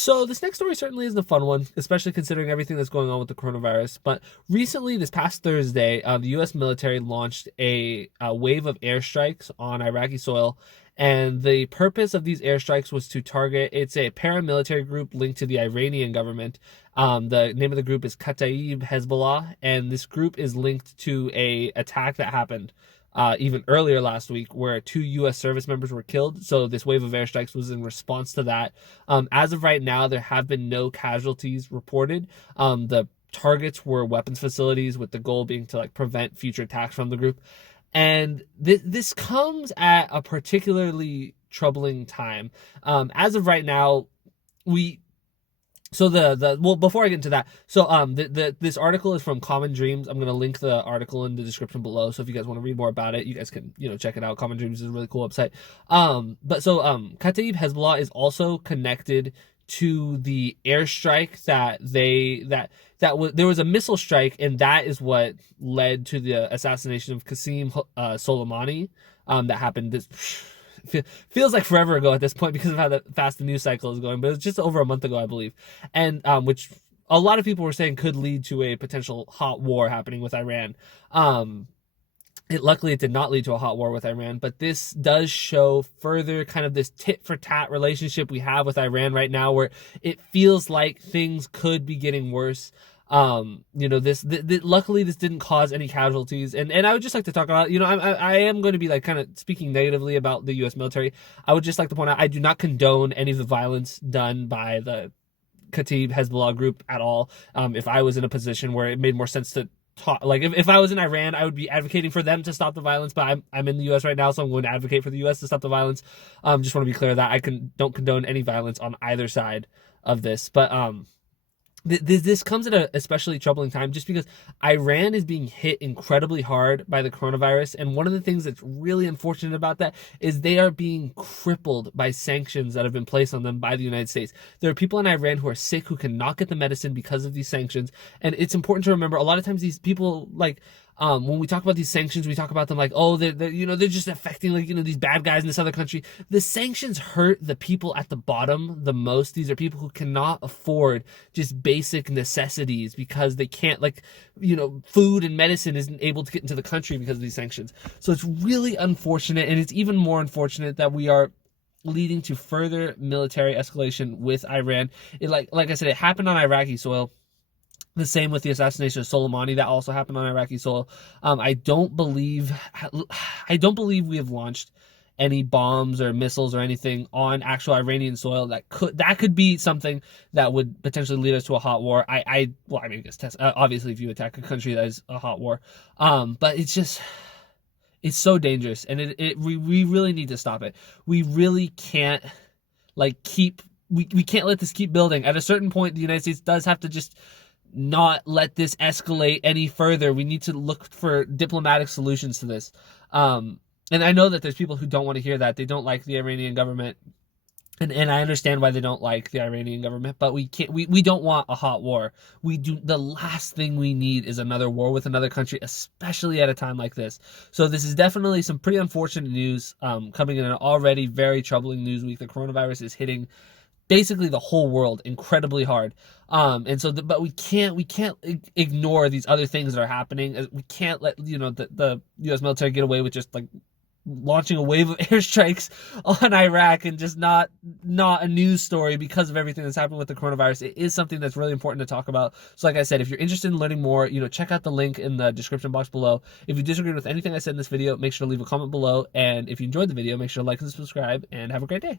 So this next story certainly is a fun one, especially considering everything that's going on with the coronavirus. But recently, this past Thursday, the U.S. military launched a wave of airstrikes on Iraqi soil. And the purpose of these airstrikes was to target, it's a paramilitary group linked to the Iranian government. The name of the group is Kataib Hezbollah, and this group is linked to a attack that happened even earlier last week, where two U.S. service members were killed. So this wave of airstrikes was in response to that. As of right now, there have been no casualties reported. The targets were weapons facilities, with the goal being to prevent future attacks from the group. And this comes at a particularly troubling time. As of right now, we so well, before I get into that, this article is from Common Dreams. I'm gonna link the article in the description below, so if you guys want to read more about it, you guys can check it out. Common Dreams is a really cool website. Kataib Hezbollah is also connected to the airstrike there was a missile strike, and that is what led to the assassination of Qasem Soleimani. That happened this. Feels like forever ago at this point because of how fast the news cycle is going, but it was just over a month ago, I believe, and which a lot of people were saying could lead to a potential hot war happening with Iran. Luckily, it did not lead to a hot war with Iran, but this does show further kind of this tit for tat relationship we have with Iran right now, where it feels like things could be getting worse. Luckily this didn't cause any casualties, and I would just like to talk about, I am going to be kind of speaking negatively about the U.S. military. I would just like to point out, I do not condone any of the violence done by the Kataib Hezbollah group at all. If I was in a position where it made more sense to talk, if I was in Iran, I would be advocating for them to stop the violence, but I'm in the U.S. right now, so I'm going to advocate for the U.S. to stop the violence. Just want to be clear that I don't condone any violence on either side of this, but this comes at an especially troubling time, just because Iran is being hit incredibly hard by the coronavirus. And one of the things that's really unfortunate about that is they are being crippled by sanctions that have been placed on them by the United States. There are people in Iran who are sick, who cannot get the medicine because of these sanctions. And it's important to remember, a lot of times these people, when we talk about these sanctions, we talk about them they're just affecting these bad guys in this other country. The sanctions hurt the people at the bottom the most. These are people who cannot afford just basic necessities because they can't, food and medicine isn't able to get into the country because of these sanctions. So it's really unfortunate, and it's even more unfortunate that we are leading to further military escalation with Iran. Like I said, it happened on Iraqi soil. The same with the assassination of Soleimani, that also happened on Iraqi soil. I don't believe we have launched any bombs or missiles or anything on actual Iranian soil that could be something that would potentially lead us to a hot war. Obviously, if you attack a country, that is a hot war. But it's so dangerous, and we really need to stop it. We really can't we can't let this keep building. At a certain point, the United States does have to just not let this escalate any further. We need to look for diplomatic solutions to this. And I know that there's people who don't want to hear that. They don't like the Iranian government. And I understand why they don't like the Iranian government, but we don't want a hot war. The last thing we need is another war with another country, especially at a time like this. So this is definitely some pretty unfortunate news, coming in an already very troubling news week. The coronavirus is hitting basically the whole world incredibly hard. But we can't ignore these other things that are happening. We can't let the U.S. military get away with just launching a wave of airstrikes on Iraq and just not a news story because of everything that's happened with the coronavirus. It is something that's really important to talk about. So like I said, if you're interested in learning more, check out the link in the description box below. If you disagreed with anything I said in this video, make sure to leave a comment below. And if you enjoyed the video, make sure to like and subscribe, and have a great day.